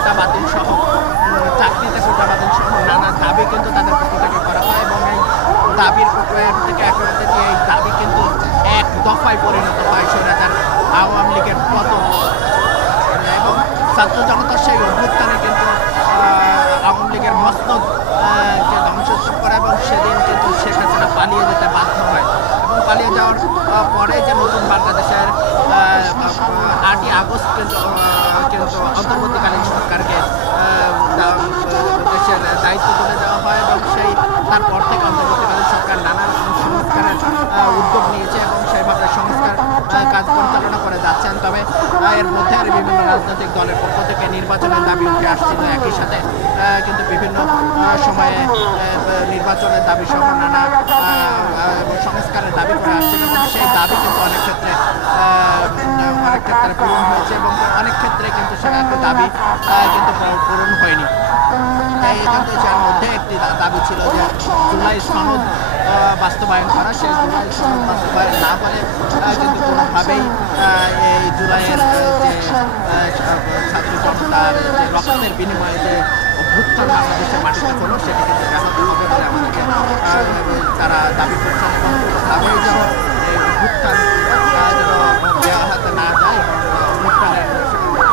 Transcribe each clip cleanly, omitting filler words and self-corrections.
কোটা বাতিল সহ চাকরিতে কোটা বাতিল সহ নানা দাবি কিন্তু তাদের পক্ষ থেকে করা হয় এবং এই দাবির থেকে একেবারে যে এই দাবি কিন্তু এক দফায় পরিণত হয় স্বৈরাচার আওয়ামী লীগের পতন এবং ছাত্র জনতার সেই অভ্যুত্থানে কিন্তু আওয়ামী লীগের মসনদ ধ্বংসস্তূপ করে এবং সেদিন কিন্তু শেখ হাসিনা পালিয়ে যেতে বাধ্য হয় এবং পালিয়ে যাওয়ার পরে যে নতুন বাংলাদেশের 8ই আগস্ট কিন্তু অন্তর্বর্তীকালীন সরকারকে দেশের দায়িত্ব তুলে দেওয়া হয় এবং সেই তারপর থেকে অন্তর্বর্তীকালীন সরকার নানা রকম সংস্কারের উদ্যোগ নিয়েছে এবং সেইভাবে সংস্কার কাজ পরিচালনা করে যাচ্ছেন। তবে এর মধ্যে আর বিভিন্ন রাজনৈতিক দলের পক্ষ থেকে নির্বাচনের দাবি উঠে আসছিল, একই সাথে কিন্তু বিভিন্ন সময়ে নির্বাচনের দাবি সহ নানা সংস্কারের দাবি করে আসছিল এবং সেই দাবি কিন্তু অনেক ক্ষেত্রে পূরণ হয়েছে এবং অনেক ক্ষেত্রে কিন্তু সে দাবি কিন্তু পূরণ হয়নি। কিন্তু যার মধ্যে একটি দাবি ছিল যে জুলাই সনদ বাস্তবায়ন করা, সেই জুলাই সনদ বাস্তবায়ন না বলে কিন্তু কোনোভাবেই এই জুলাইয়ের যে ছাত্র জনতার যে রক্তের বিনিময়ে যে অভ্যুত্থান বাংলাদেশের মাটিতে হলো সেটি কিন্তু ব্যাহত হবে বলে আমাদেরকে তারা দাবি করছেন এবং দাবি যেন এই অভ্যুত্থান যেন ব্যাহত না যায় এবং অভ্যুত্থানের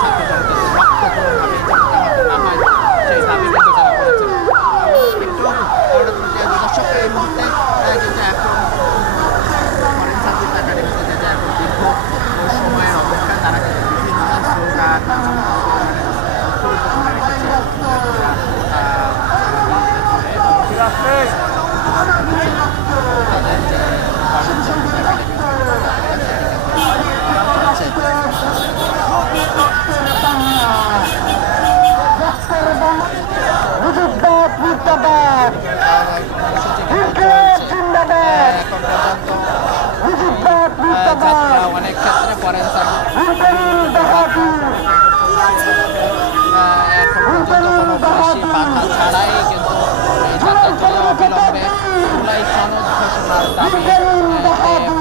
ছাত্র জনতার রক্ত কোনোভাবেই যেন ব্যাহত না হয় সেই দাবি কিন্তু তারা করেছেন। একটু দর্শক এই মুহূর্তে কিন্তু এখন ফরেন সার্ভিস একাডেমিতে যে এখন দীর্ঘ সময়ের অপেক্ষায় তারা কিন্তু বিভিন্ন স্লোগান অনেক ক্ষেত্রে ফরেন সার্ভিস এখন পর্যন্ত কোনো বেশি বাধা ছাড়াই কিন্তু এই যাত্রা চলে অবিলম্বে জুলাই সনদ ঘোষণার দাবি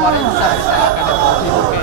ফরেন সার্ভিস একাডেমি